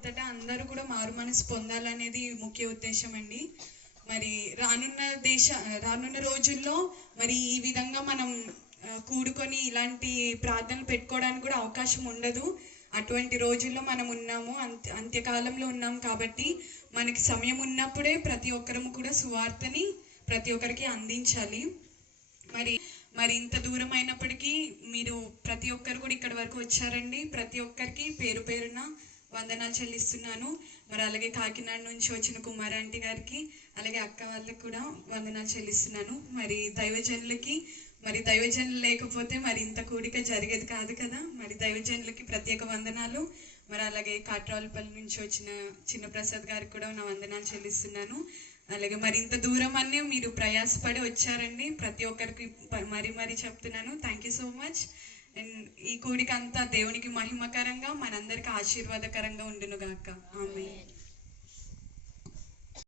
అంతటా అందరూ కూడా మారు మనసు పొందాలనేది ముఖ్య ఉద్దేశం అండి. మరి రానున్న రోజుల్లో మరి ఈ విధంగా మనం కూడుకొని ఇలాంటి ప్రార్థనలు పెట్టుకోవడానికి కూడా అవకాశం ఉండదు. అటువంటి రోజుల్లో మనం ఉన్నాము, అంత్యకాలంలో ఉన్నాం కాబట్టి మనకి సమయం ఉన్నప్పుడే ప్రతి ఒక్కరము కూడా సువార్తని ప్రతి ఒక్కరికి అందించాలి. మరి ఇంత దూరం అయినప్పటికీ మీరు ప్రతి ఒక్కరు కూడా ఇక్కడి వరకు వచ్చారండి. ప్రతి ఒక్కరికి పేరు పేరున వందనాలు చెల్లిస్తున్నాను. మరి అలాగే కాకినాడ నుంచి వచ్చిన కుమార్ ఆంటీ గారికి, అలాగే అక్క వాళ్ళకి కూడా వందనాలు చెల్లిస్తున్నాను. మరి దైవజనులు లేకపోతే మరి ఇంత కూడిక జరిగేది కాదు కదా. మరి దైవజనులకి ప్రత్యేక వందనాలు. మరి అలాగే కాట్రావులపల్లి నుంచి వచ్చిన చిన్న ప్రసాద్ గారికి కూడా నా వందనాలు చెల్లిస్తున్నాను. అలాగే మరి ఇంత దూరం అన్నీ మీరు ప్రయాసపడి వచ్చారండి. ప్రతి ఒక్కరికి మరీ చెప్తున్నాను, thank you so much. And ఈ కూడిక అంతా దేవునికి మహిమకరంగా, మనందరికి ఆశీర్వాదకరంగా ఉండును గాక. ఆమేన్.